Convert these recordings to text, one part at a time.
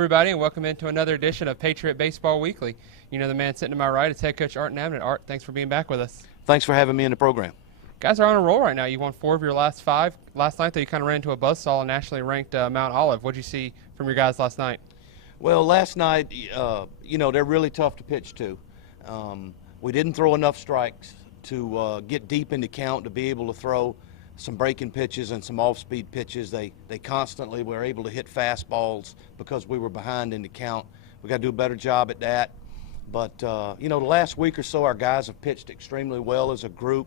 everybody, and welcome into another edition of Patriot Baseball Weekly. You know the man sitting to my right is head coach Art Inabinet. Art, thanks for being back with us. Thanks for having me in the program. Guys are on a roll right now. You won 4 of your last 5. Last night, though, you kind of ran into a buzzsaw and nationally ranked Mount Olive. What did you see from your guys last night? Well, last night, they're really tough to pitch to. We didn't throw enough strikes to get deep in the count to be able to throw some breaking pitches and some off-speed pitches. They constantly were able to hit fastballs because we were behind in the count. We got to do a better job at that. But, the last week or so, our guys have pitched extremely well as a group.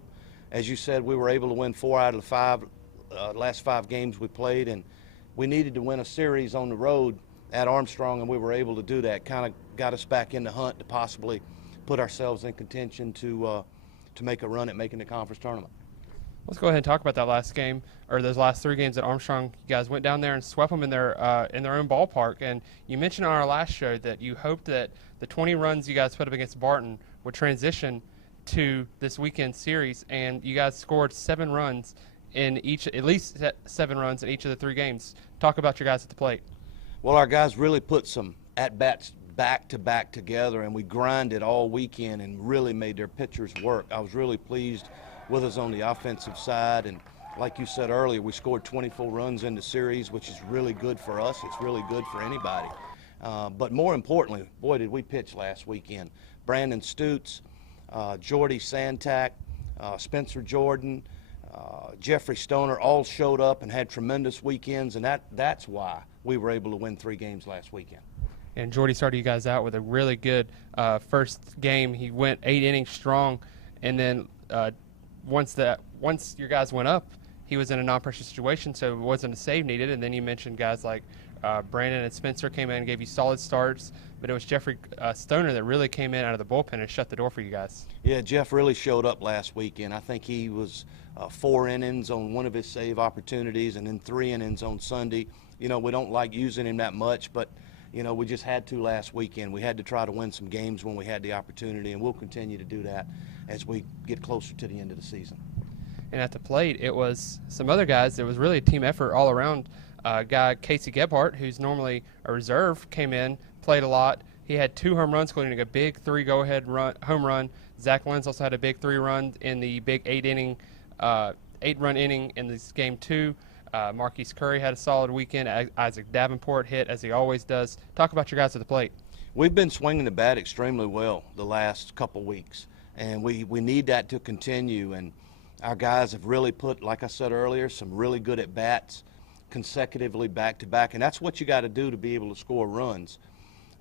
As you said, we were able to win 4 out of the last 5 games we played, and we needed to win a series on the road at Armstrong, and we were able to do that. Kind of got us back in the hunt to possibly put ourselves in contention to make a run at making the conference tournament. Let's go ahead and talk about that last game, or those last 3 games at Armstrong. You guys went down there and swept them in their own ballpark. And you mentioned on our last show that you hoped that the 20 runs you guys put up against Barton would transition to this weekend series, and you guys scored 7 runs in each, at least 7 runs in each of the 3 games. Talk about your guys at the plate. Well, our guys really put some at-bats back-to-back together, and we grinded all weekend and really made their pitchers work. I was really pleased with us on the offensive side, and like you said earlier, we scored 24 runs in the series, which is really good for us. It's really good for anybody. But more importantly, boy, did we pitch last weekend. Brandon Stutes, Jordy Santak, Spencer Jordan, Jeffrey Stoner all showed up and had tremendous weekends, and that's why we were able to win 3 games last weekend. And Jordy started you guys out with a really good first game. He went 8 innings strong, and then once your guys went up, he was in a non-pressure situation, so it wasn't a save needed. And then you mentioned guys like Brandon and Spencer came in and gave you solid starts, but it was Jeffrey Stoner that really came in out of the bullpen and shut the door for you guys. Yeah, Jeff really showed up last weekend. I think he was 4 innings on one of his save opportunities and then 3 innings on Sunday. We don't like using him that much, but we just had to last weekend. We had to try to win some games when we had the opportunity, and we'll continue to do that as we get closer to the end of the season. And at the plate, it was some other guys. It was really a team effort all around. Guy Casey Gebhardt, who's normally a reserve, came in, played a lot. He had 2 home runs, including a big 3 go-ahead home run. Zach Lenz also had a big 3 run in the big 8-run inning in this game 2. Marquise Curry had a solid weekend. Isaac Davenport hit, as he always does. Talk about your guys at the plate. We've been swinging the bat extremely well the last couple weeks, and we need that to continue. And our guys have really put, like I said earlier, some really good at-bats consecutively back-to-back, and that's what you got to do to be able to score runs.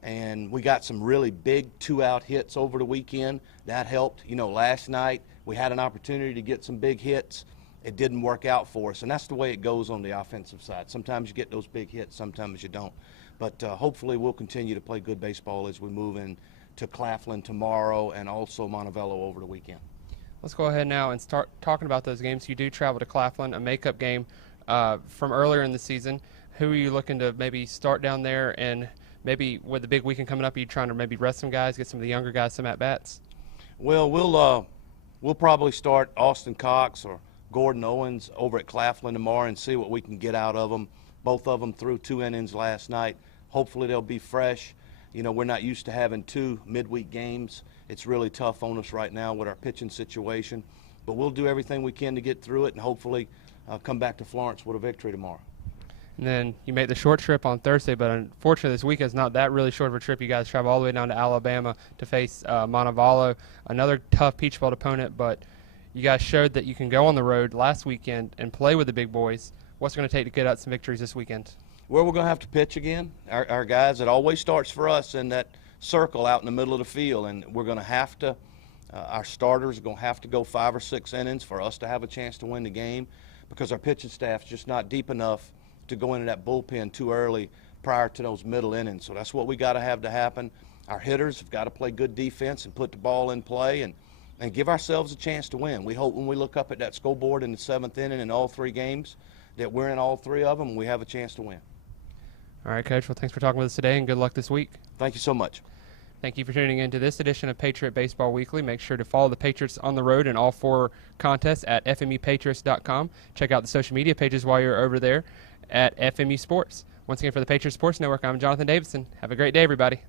And we got some really big 2-out hits over the weekend. That helped. Last night we had an opportunity to get some big hits. It didn't work out for us, and that's the way it goes on the offensive side. Sometimes you get those big hits, sometimes you don't. But hopefully we'll continue to play good baseball as we move into Clafflin tomorrow and also Montevallo over the weekend. Let's go ahead now and start talking about those games. You do travel to Clafflin, a makeup game from earlier in the season. Who are you looking to maybe start down there, and maybe with the big weekend coming up, are you trying to maybe rest some guys, get some of the younger guys some at-bats? Well, we'll probably start Austin Cox or Gordon Owens over at Clafflin tomorrow and see what we can get out of them. Both of them threw 2 innings last night. Hopefully they'll be fresh. We're not used to having 2 midweek games. It's really tough on us right now with our pitching situation. But we'll do everything we can to get through it and hopefully come back to Florence with a victory tomorrow. And then you make the short trip on Thursday, but unfortunately this weekend is not that really short of a trip. You guys travel all the way down to Alabama to face Montevallo, another tough Peach Belt opponent, but you guys showed that you can go on the road last weekend and play with the big boys. What's it going to take to get out some victories this weekend? Well, we're going to have to pitch again. Our guys, it always starts for us in that circle out in the middle of the field, and we're going to have to, our starters are going to have to go 5 or 6 innings for us to have a chance to win the game, because our pitching staff's just not deep enough to go into that bullpen too early prior to those middle innings. So that's what we got to have to happen. Our hitters have got to play good defense and put the ball in play and give ourselves a chance to win. We hope when we look up at that scoreboard in the 7th inning in all 3 games that we're in all 3 of them and we have a chance to win. All right, Coach. Well, thanks for talking with us today, and good luck this week. Thank you so much. Thank you for tuning in to this edition of Patriot Baseball Weekly. Make sure to follow the Patriots on the road in all 4 contests at FMUPatriots.com. Check out the social media pages while you're over there at FMU Sports. Once again, for the Patriot Sports Network, I'm Jonathan Davidson. Have a great day, everybody.